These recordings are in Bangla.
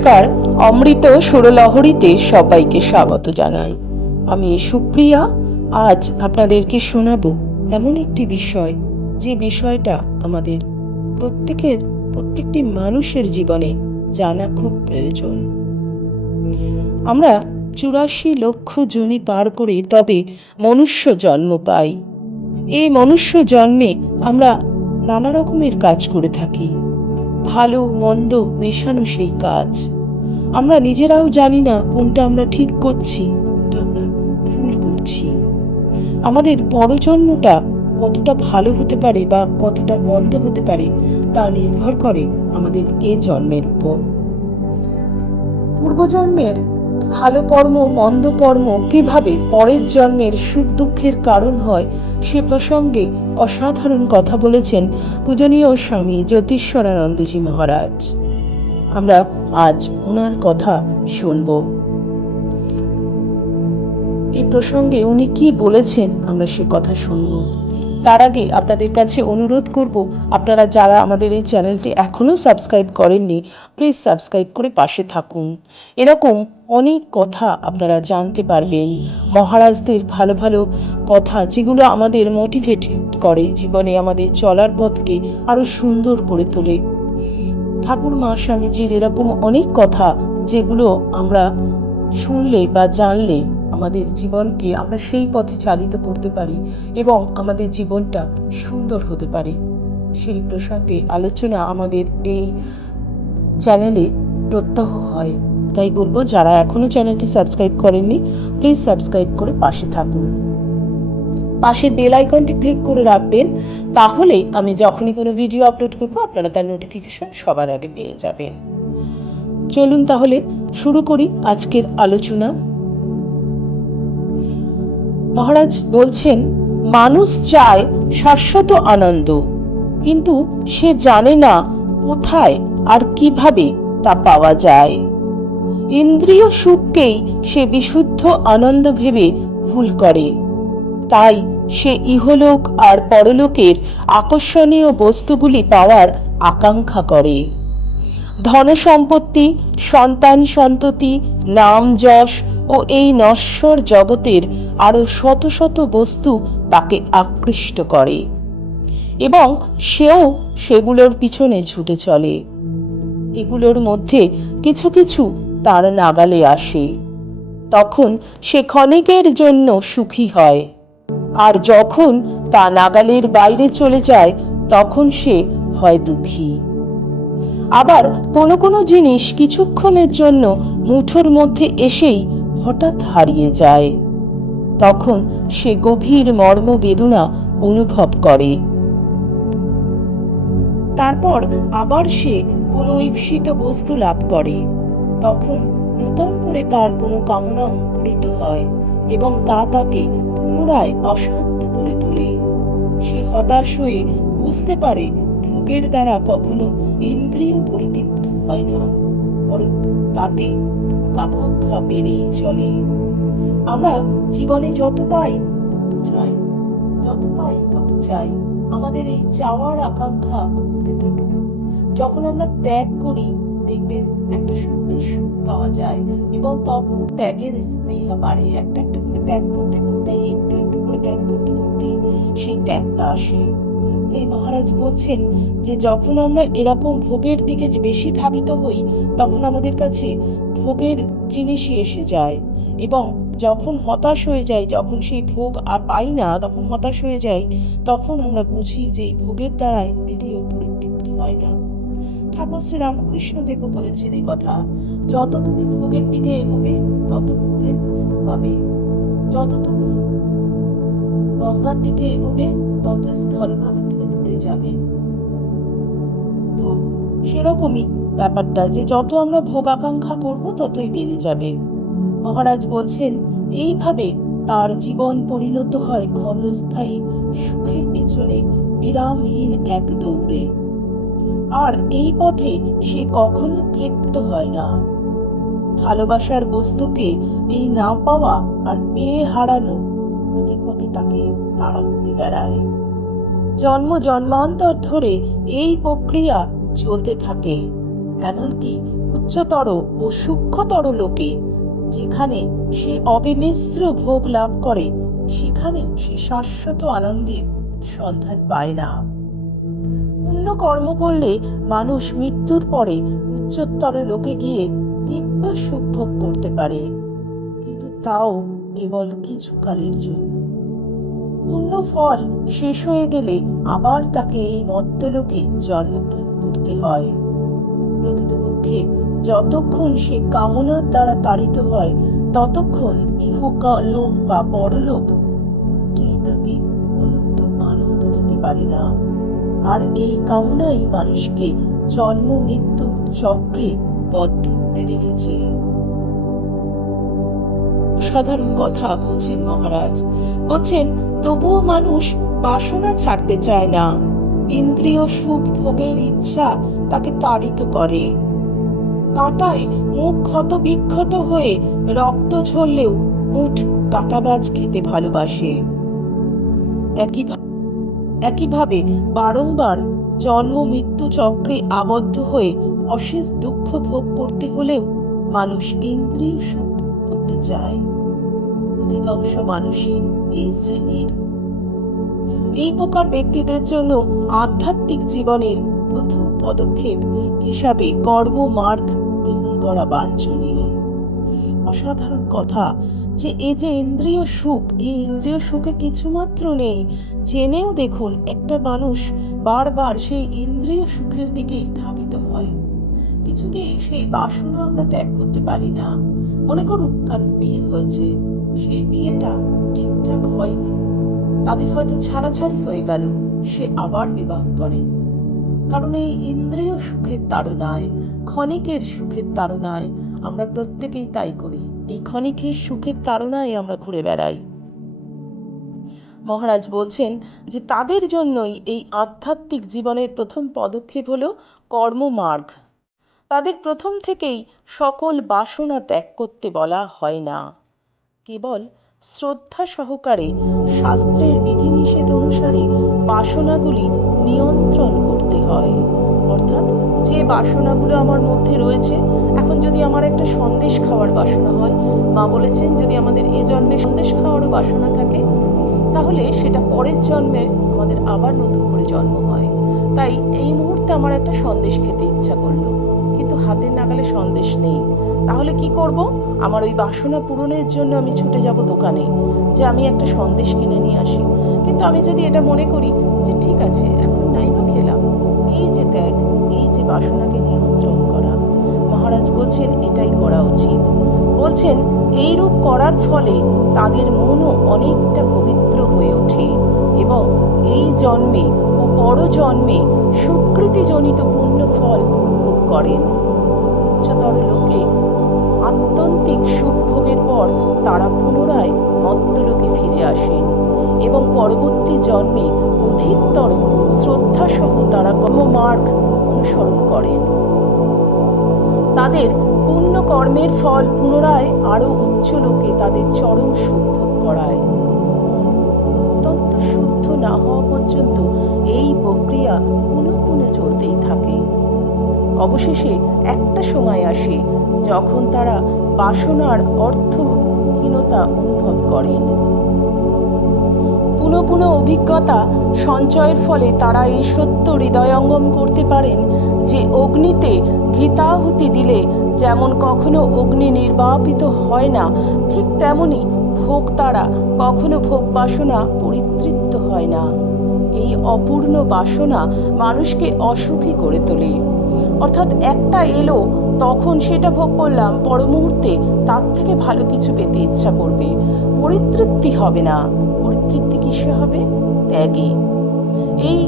নমস্কার। অমৃত সুরলহরীতে সবাইকে স্বাগত জানাই। আমি সুপ্রিয়া। আজ আপনাদেরকে শোনাবো এমন একটি বিষয়, যে বিষয়টা আমাদের প্রত্যেকের, প্রত্যেকটি মানুষের জীবনে জানা খুব প্রয়োজন। আমরা চুরাশি লক্ষ জনি পার করে তবে মনুষ্য জন্ম পাই। এই মনুষ্য জন্মে আমরা নানা রকমের কাজ করে থাকি। ভালো, মন্দ মেশানো সেই কাজ। আমরা নিজেরাও জানি না কোনটা আমরা ঠিক করছি ভুল করছি। আমাদের পরজন্মটা কতটা ভালো হতে পারে বা কতটা মন্দ হতে পারে, তা নির্ভর করে আমাদের এ জন্মের উপর। পূর্বজন্মের ভালো কর্ম, মন্দ কর্ম কীভাবে পরের জন্মের সুখ দুঃখের কারণ হয় সে প্রসঙ্গে অসাধারণ কথা বলেছেন পূজনীয় স্বামী জ্যোতিষ্বরানন্দজি মহারাজ। আমরা আজ ওনার কথা শুনব। এই প্রসঙ্গে উনি কি বলেছেন আমরা সে কথা শুনব। তার আগে আপনাদের কাছে অনুরোধ করব, আপনারা যারা আমাদের এই চ্যানেলটি এখনও সাবস্ক্রাইব করেননি প্লিজ সাবস্ক্রাইব করে পাশে থাকুন। এরকম অনেক কথা আপনারা জানতে পারবেন। মহারাজদের ভালো ভালো কথা যেগুলো আমাদের মোটিভেট করে জীবনে আমাদের চলার পথকে আরও সুন্দর করে তোলে। ঠাকুর মা স্বামীজির এরকম অনেক কথা যেগুলো আমরা শুনলে বা জানলে আমাদের জীবনকে আমরা সেই পথে চালিত করতে পারি এবং আমাদের জীবনটা সুন্দর হতে পারে। সেই প্রসঙ্গে আলোচনা আমাদের এই চ্যানেলে প্রত্যহ হয়। তাই বলব, যারা এখনও চ্যানেলটি সাবস্ক্রাইব করেননি প্লিজ সাবস্ক্রাইব করে পাশে থাকুন। পাশে বেল আইকনটি ক্লিক করে রাখবেন, তাহলে আমি যখনই কোনো ভিডিও আপলোড করব, আপনারা তার নোটিফিকেশন সবার আগে পেয়ে যাবেন। চলুন তাহলে শুরু করি আজকের আলোচনা। মহারাজ বলছেন, মানুষ চায় শাশ্বত আনন্দ। কিন্তু সে জানে না কোথায় আর কীভাবে তা পাওয়া যায়। ইন্দ্রিয় সুখকেই সে বিশুদ্ধ আনন্দ ভেবে ভুল করে। তাই সে ইহলোক আর পরলোকের আকর্ষণীয় বস্তুগুলি পাওয়ার আকাঙ্ক্ষা করে। ধন সম্পত্তি সন্তান সন্ততি, নাম যশ ও এই নশ্বর জগতের আরও শত শত বস্তু তাকে আকৃষ্ট করে। এবং সেও সেগুলোর পিছনে ছুটে চলে। এগুলোর মধ্যে কিছু কিছু তার নাগালে আসে। তখন সে ক্ষণিকের জন্য সুখী হয়। আর যখন তা নাগালের বাইরে চলে যায়, তখন সে হয় দুঃখী। আবার কোনো কোনো জিনিস কিছুক্ষণের জন্য মুঠোর মধ্যে এসেই হঠাৎ হারিয়ে যায়। তখন সে গভীর মর্ম বেদনা অনুভব করে। তারপর আবার সে কোনো ঈপ্সিত বস্তু লাভ করে। তখন নতুন করে তার কোনো কামনা পূরিত হয় এবং তা তাকে পুনরায় অশান্ত করে তোলে। সে হতাশ হয়ে বুঝতে পারে ভোগের দ্বারা কখনো ইন্দ্রিয় পরিতৃপ্ত হয় না, বরং তাতে কাকাঙ্ক্ষা বেড়েই চলে। আমরা জীবনে যত পাই তত চাই, যত পাই তত চাই। আমাদের এই চাওয়ার আকাঙ্ক্ষা কমতে থাকে। যখন আমরা ত্যাগ করি, দেখবেন একটা সত্যি সুখ পাওয়া যায় এবং তখন ত্যাগের স্পৃহা বাড়ে। একটা একটা করে ত্যাগ করতে করতে, একটু একটু করে ত্যাগ করতে করতে সেই ত্যাগটা আসে। এই মহারাজ বলছেন যে, যখন আমরা এরকম ভোগের দিকে যে বেশি ধাবিত হই, তখন আমাদের কাছে ভোগের জিনিসই এসে যায় এবং যখন হতাশ হয়ে যাই, যখন সেই ভোগ আর পাই না, তখন হতাশ হয়ে যাই, তখন আমরা বুঝি যে এই ভোগের দ্বারা ইন্দ্রিয় পরিতৃপ্ত হয় না। ঠাকুর শ্রী রামকৃষ্ণ দেবও বলেছেন এই কথা, যত তুমি ভোগের দিকে এগোবে, তত ভোগের বস্তু পাবে। যত তুমি গঙ্গার দিকে এগোবে, তত থেকে দূরে যাবে। তো সেরকমই ব্যাপারটা, যে যত আমরা ভোগ আকাঙ্ক্ষা করব, ততই বেড়ে যাবে। মহারাজ বলছেন এইভাবে তার জীবন পরিণত হয় ক্ষণস্থায়ী সুখের পেছনে বিরামহীন এক দৌড়ে। আর এই পথে সে কখনো তৃপ্ত হয় না। ভালোবাসার বস্তুকে এই না পাওয়া আর পেয়ে হারানো পদে পদে তাকে তাড়া করে বেড়ায়। জন্ম জন্মান্তর ধরে এই প্রক্রিয়া চলতে থাকে। এমনকি উচ্চতর ও সূক্ষ্মতর লোকে যেখানে সে অবিমিশ্র ভোগ লাভ করে, সেখানে সে শাশ্বত আনন্দের সন্ধান পায় না। পুণ্য কর্ম করলে মানুষ মৃত্যুর পরে উচ্চতর লোকে গিয়ে দিব্য সুখ ভোগ করতে পারে। কিন্তু তাও কেবল কিছুকালের জন্য। পুণ্য ফল শেষ হয়ে গেলে আবার তাকে এই মর্তলোকে জন্মভোগ করতে হয়। প্রকৃতপক্ষে যতক্ষণ সে কামনার দ্বারা তাড়িত হয় ততক্ষণ ইহলোক বা পরলোক। তাকে অনন্ত আনন্দ দিতে পারে না। আর এই কামনাই মানুষকে জন্ম, মৃত্যু, চক্রে বদ্ধ করে রেখেছে সাধারণ কথা বলছেন মহারাজ। বলছেন, তবুও মানুষ বাসনা ছাড়তে চায় না। ইন্দ্রিয় সুখ ভোগের ইচ্ছা তাকে তাড়িত করে। কাঁটায় মুখ ক্ষত বিক্ষত হয়ে রক্ত ঝরলেও উঠ কাঁটাবাজ খেতে ভালোবাসে। একইভাবে একইভাবে বারংবার জন্ম মৃত্যু চক্রে আবদ্ধ হয়ে অশেষ দুঃখ ভোগ করতে হলেও মানুষ ইন্দ্রিয় সুখ করতে চায়। অধিকাংশ মানুষই এই শ্রেণির। এই প্রকার ব্যক্তিদের জন্য আধ্যাত্মিক জীবনের প্রথম পদক্ষেপ হিসাবে কর্ম মার্গ করা বাঞ্ছনীয়। অসাধারণ কথা যে এই যে ইন্দ্রিয় সুখ, এই ইন্দ্রিয় সুখে কিছুমাত্র নেই। জেনেও দেখুন, একটা মানুষ বারবার সেই ইন্দ্রিয় সুখের দিকেই ধাবিত হয়। কিছুতেই সেই বাসনা আমরা ত্যাগ করতে পারি না। মনে করুন, তার বিয়ে হয়েছে। সেই বিয়েটা ঠিকঠাক হয়নি। তাদের হয়তো ছাড়াছাড়ি হয়ে গেল। সে আবার বিবাহ করে। কারণ এই ইন্দ্রিয় সুখের তাড়নায়, ক্ষণিকের সুখের তাড়নায় আমরা প্রত্যেকেই তাই করি। এই ক্ষণিকের সুখের তাড়নায় আমরা ঘুরে বেড়াই। মহারাজ বলছেন যে তাদের জন্যই এই আধ্যাত্মিক জীবনের প্রথম পদক্ষেপ হলো কর্মমার্গ। তাদের প্রথম থেকেই সকল বাসনা ত্যাগ করতে বলা হয় না। কেবল শ্রদ্ধা সহকারে শাস্ত্রের বিধিনিষেধ অনুসারে বাসনাগুলি নিয়ন্ত্রণ করতে হয়। অর্থাৎ যে বাসনাগুলো আমার মধ্যে রয়েছে, এখন যদি আমার একটা সন্দেশ খাওয়ার বাসনা হয়, মা বলেছেন যদি আমাদের এ জন্মে সন্দেশ খাওয়ারও বাসনা থাকে, তাহলে সেটা পরের জন্মে আমাদের আবার নতুন করে জন্ম হয়। তাই এই মুহূর্তে আমার একটা সন্দেশ খেতে ইচ্ছা করল, কিন্তু হাতের নাগালে সন্দেশ নেই। তাহলে কি করব? আমার ওই বাসনা পূরণের জন্য আমি ছুটে যাব দোকানে, যে আমি একটা সন্দেশ কিনে নিয়ে আসি। কিন্তু আমি যদি এটা মনে করি যে ঠিক আছে, এখন নাই বাসনাকে নিয়ন্ত্রণ করা। মহারাজ বলছেন, এটাই করা উচিত। বলছেন, এইরূপ করার ফলে তাদের মনও অনেকটা পবিত্র হয়ে ওঠে এবং এই জন্মে ও বড় জন্মে সুকৃতিজনিত পুণ্য ফল ভোগ করেন। উচ্চতর লোকে আত্যন্তিক সুখ ভোগের পর তারা পুনরায় মত্তলোকে ফিরে আসেন এবং পরবর্তী জন্মে অধিকতর শ্রদ্ধাসহ তারা কর্মমার্গ অনুসরণ করেন। তাদের পুণ্য কর্মের ফল পুনরায় আরও উচ্চ লোকে তাদের চরম সুখ ভোগ করায়। অত্যন্ত শুদ্ধ না হওয়া পর্যন্ত এই প্রক্রিয়া পুনঃ পুনঃ চলতেই থাকে। অবশেষে একটা সময় আসে যখন তারা বাসনার অর্থহীনতা অনুভব করেন। পুনঃ পুনঃ অভিজ্ঞতা সঞ্চয়ের ফলে তারা এই সত্য হৃদয়ঙ্গম করতে পারেন যে অগ্নিতে ঘৃতাহুতি দিলে যেমন কখনো অগ্নি নির্বাপিত হয় না, ঠিক তেমনি ভোগ তারা কখনো ভোগ বাসনা পরিতৃপ্ত হয় না। এই অপূর্ণ বাসনা মানুষকে অসুখী করে তোলে। অর্থাৎ একটা এলো, তখন সেটা ভোগ করলাম পর মুহূর্তে তার থেকে ভালো কিছু পেতে ইচ্ছা করবে। পরিতৃপ্তি হবে না। পরিতৃপ্তি কিসে হবে? ত্যাগে। এই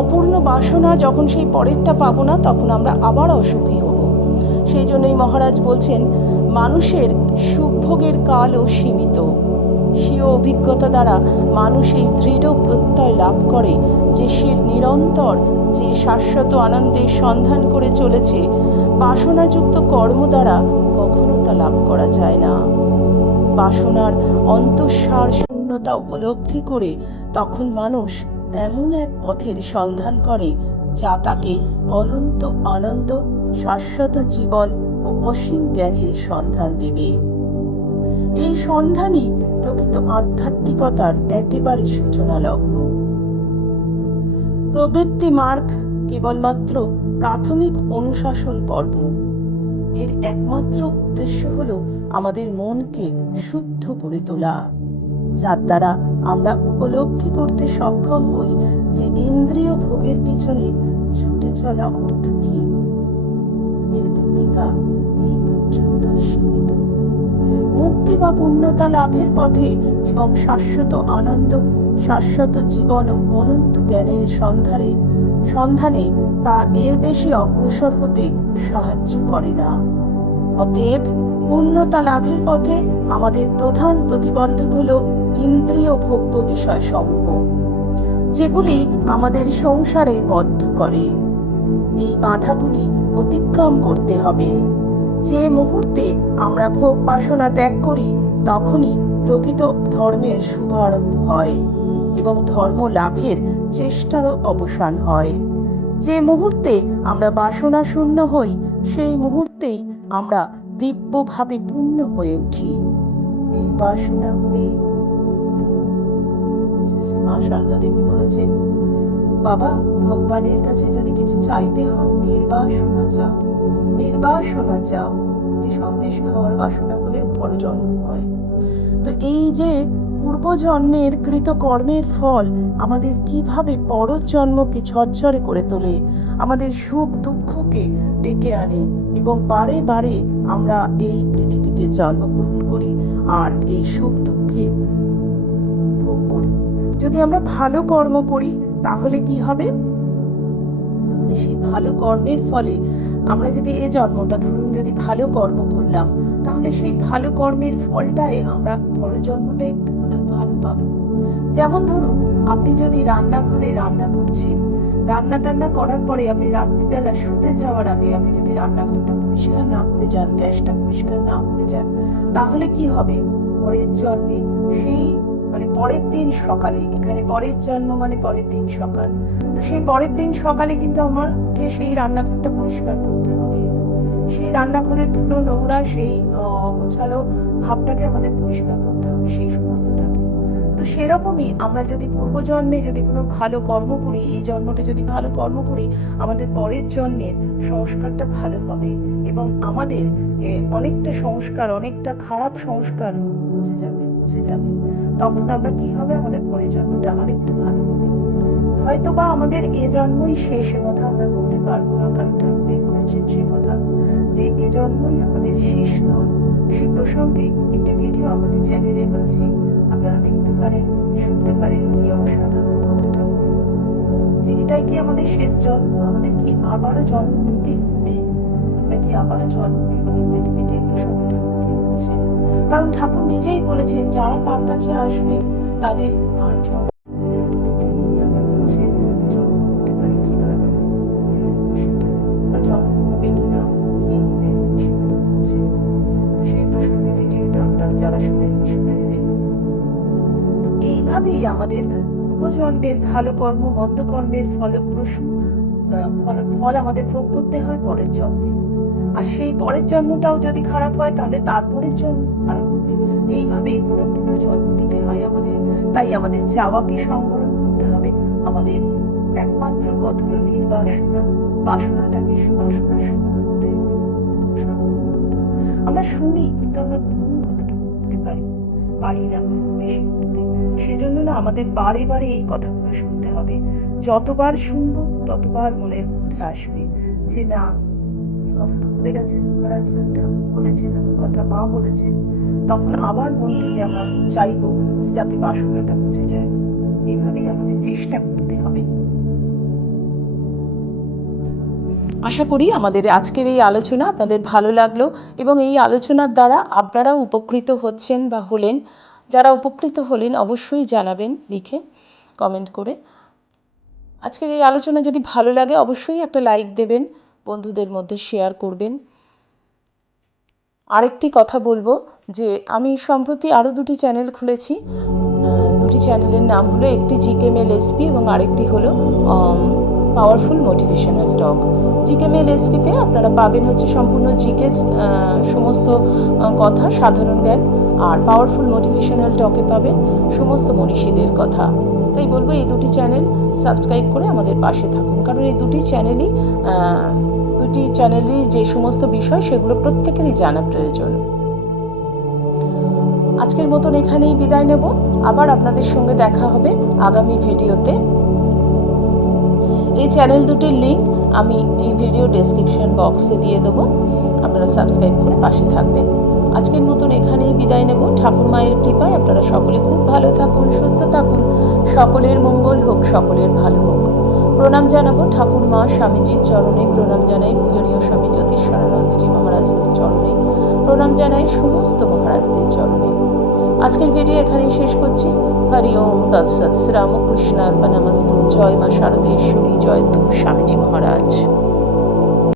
অপূর্ণ বাসনা যখন সেই পরেরটা পাবো না, তখন আমরা আবার অসুখী হব। সেই জন্যই মহারাজ বলছেন, মানুষের সুখভোগের কালও সীমিত। স্বীয় অভিজ্ঞতা দ্বারা মানুষ এই দৃঢ় প্রত্যয় লাভ করে যে সে নিরন্তর, যে শাশ্বত আনন্দের সন্ধান করে চলেছে, বাসনাযুক্ত কর্ম দ্বারা কখনো তা লাভ করা যায় না। বাসনার অন্তঃসার শূন্যতা উপলব্ধি করে তখন মানুষ এমন এক পথের সন্ধান করে যা তাকে অনন্ত আনন্দ, শাশ্বত জীবন ও অসীম জ্ঞানের সন্ধান দেবে। এই সন্ধানই প্রকৃত আধ্যাত্মিকতার একেবারে সূচনা লগ্ন প্রবৃত্তি মার্গ কেবলমাত্র প্রাথমিক অনুশাসন পর্ব। এর একমাত্র উদ্দেশ্য হলো আমাদের মনকে শুদ্ধ করে তোলা। যার দ্বারা আমরা উপলব্ধি করতে সক্ষম হই যে ইন্দ্রিয় ভোগের পিছনে ছুটে চলা অর্থহীন। এর ভূমিকা এই পর্যন্ত সীমিত। মুক্তি বা পূর্ণতা লাভের পথে এবং শাশ্বত আনন্দ, শাশ্বত জীবন ও অনন্ত জ্ঞানের সন্ধানে সন্ধানে তা এর বেশি অগ্রসর হতে সাহায্য করে না। অতএব পূর্ণতা লাভের পথে আমাদের প্রধান প্রতিবন্ধক হল ইন্দ্রিয় ভোগ্য বিষয় সমূহ যেগুলি আমাদের সংসারে বদ্ধ করে। এই বাধাগুলি অতিক্রম করতে হবে। যে মুহূর্তে আমরা ভোগ বাসনা ত্যাগ করি, তখনই প্রকৃত ধর্মের শুভারম্ভ হয় এবং ধর্ম লাভের চেষ্টারও অবসান হয়। যে মুহূর্তে আমরা বাসনা শূন্য হই, সেই মুহূর্তেই আমরা দিব্যভাবে পূর্ণ হয়ে উঠি। এই বাসনা হয়ে মা সারদা দেবী বলেছেন, বাবা, ভগবানের কাছে যদি কিছু চাইতে হয় নির্বাসনা নির্বাসনা যে সন্দেশ খাওয়ার বাসনা হলে পরজন্ম হয়। তো এই যে পূর্বজন্মের ফল, আমাদের কীভাবে পরজন্মকে ঝরঝরে করে তোলে, আমাদের সুখ দুঃখকে ডেকে আনে এবং বারে বারে আমরা এই পৃথিবীতে জন্মগ্রহণ করি, আর এই সুখ দুঃখে যদি আমরা ভালো কর্ম করি, তাহলে কি হবে? সেই ভালো কর্মের ফলে আমরা যদি এই জন্মটা ধরুন, যদি ভালো কর্ম করলাম, তাহলে সেই ভালো কর্মের ফলটাই আমরা পরের জন্মটা একটু ভালো পাবো। যেমন ধরুন, আপনি যদি রান্নাঘরে রান্না করছেন রান্না টান্না করার পরে আপনি রাত্রিবেলা শুতে যাওয়ার আগে আপনি যদি রান্নাঘরটা পরিষ্কার না করে যান, গ্যাসটা পরিষ্কার না করে যান, তাহলে কি হবে? পরের জন্মে সেই মানে পরের দিন সকালে, এখানে পরের জন্ম মানে পরের দিন সকাল। তো সেই পরের দিন সকালে কিন্তু আমাকে সেই রান্নাঘরটা পরিষ্কার করতে হবে। সেই রান্নাঘরের ধুলো, নোংরা, সেই গোছালো ভাবটাকে আমাদের পরিষ্কার করতে হবে, সেই সমস্তটাকে। তো সেরকমই আমরা যদি পূর্বজন্মে যদি কোনো ভালো কর্ম করি, এই জন্মটা যদি ভালো কর্ম করি, আমাদের পরের জন্মের সংস্কারটা ভালো হবে এবং আমাদের অনেকটা সংস্কার, অনেকটা খারাপ সংস্কার মুছে যাবে। মুছে যাবে তখন আমরা কি হবে? আমাদের পরের জন্মটা আরেকটু ভালো হবে। হয়তো বা আমাদের এ জন্মই শেষ এ কথা আমরা বলতে পারব না, কারণ ঠাকুরের বলেছেন সে কথা যে এ জন্মই আমাদের শেষ নয়। সে প্রসঙ্গে একটি ভিডিও আমাদের চ্যানেলে আছে। আপনারা দেখতে পারেন, শুনতে পারেন কি অসাধারণ কথাটা। যে এটাই কি আমাদের শেষ জন্ম? আমাদের কি আবারও জন্ম নিতে হবে? আমরা কি আবারও জন্ম পৃথিবীতে এই প্রসঙ্গে ঠাকুর কারণ ঠাকুর নিজেই বলেছেন, যারা তার কাছে আসবে, তাদের আর জন্ম আবার আমাদের পূর্বজন্মের ভালো কর্ম, মন্দ কর্মের ফলপ্রসূ ফল ফল আমাদের ভোগ করতে হয় পরের জন্মে। আর সেই পরের জন্মটাও যদি খারাপ হয়, তাহলে তারপরের জন্ম খারাপ হবে। এইভাবেই পুরো পুরো জন্ম নিতে হয় আমাদের। তাই আমাদের চাওয়াকে সংবরণ করতে হবে। আমাদের একমাত্র হলো নির্বাসনা, বাসনাটাকে বাসনা হবে। আমরা শুনি, কিন্তু আমরা করতে পারি। পারি না বেশি করতে সেজন্য না আমাদের বারে বারে এই কথাগুলো শুনতে হবে। যতবার শুনব, ততবার মনের মধ্যে আসবে। যে না কথা তো বলে গেছেন মহারাজ বলেছেন কথা মা বলেছেন তখন আবার মন থেকে আমরা চাইব যাতে বাসনাটা মুছে যায়। এইভাবেই আমাদের চেষ্টা করতে হবে। আশা করি আমাদের আজকের এই আলোচনা আপনাদের ভালো লাগল এবং এই আলোচনার দ্বারা আপনারাও উপকৃত হচ্ছেন বা হলেন। যারা উপকৃত হলেন অবশ্যই জানাবেন, লিখে কমেন্ট করে। আজকের এই আলোচনা যদি ভালো লাগে অবশ্যই একটা লাইক দেবেন। বন্ধুদের মধ্যে শেয়ার করবেন। আরেকটি কথা বলব যে, আমি সম্প্রতি আরও দুটি চ্যানেল খুলেছি। দুটি চ্যানেলের নাম হলো একটি জিকে মেল এসপি এবং আরেকটি হলো powerful motivational talk GK mail এসপিতে আপনারা পাবেন হচ্ছে সম্পূর্ণ জিকে সমস্ত কথা, সাধারণ জ্ঞান। আর পাওয়ারফুল মোটিভেশনাল টকে পাবেন সমস্ত মনীষীদের কথা। তাই বলব এই দুটি চ্যানেল সাবস্ক্রাইব করে আমাদের পাশে থাকুন। কারণ এই দুটি চ্যানেলই আহ, দুটি চ্যানেলই যে সমস্ত বিষয় সেগুলো প্রত্যেকেরই জানা প্রয়োজন। আজকের মতন এখানেই বিদায় নেব। আবার আপনাদের সঙ্গে দেখা হবে আগামী ভিডিওতে। এই চ্যানেল দুটির লিঙ্ক আমি এই ভিডিও ডেসক্রিপশন বক্সে দিয়ে দেবো। আপনারা সাবস্ক্রাইব করে পাশে থাকবেন। আজকের মতন এখানেই বিদায় নেব। ঠাকুর মায়ের কৃপায় আপনারা সকলে খুব ভালো থাকুন সুস্থ থাকুন। সকলের মঙ্গল হোক সকলের ভালো হোক। প্রণাম জানাব ঠাকুর মা স্বামীজির চরণে, প্রণাম জানাই পূজনীয় স্বামী জ্যোতিষানন্দজি মহারাজদের চরণে, প্রণাম জানাই সমস্ত মহারাজদের চরণে। আজকের ভিডিও এখানেই শেষ করছি। হরি ওম তৎসৎ শ্রীরামকৃষ্ণার্পণামস্তু। জয় মা শারদেশ্বরী, জয় তু স্বামীজি মহারাজ।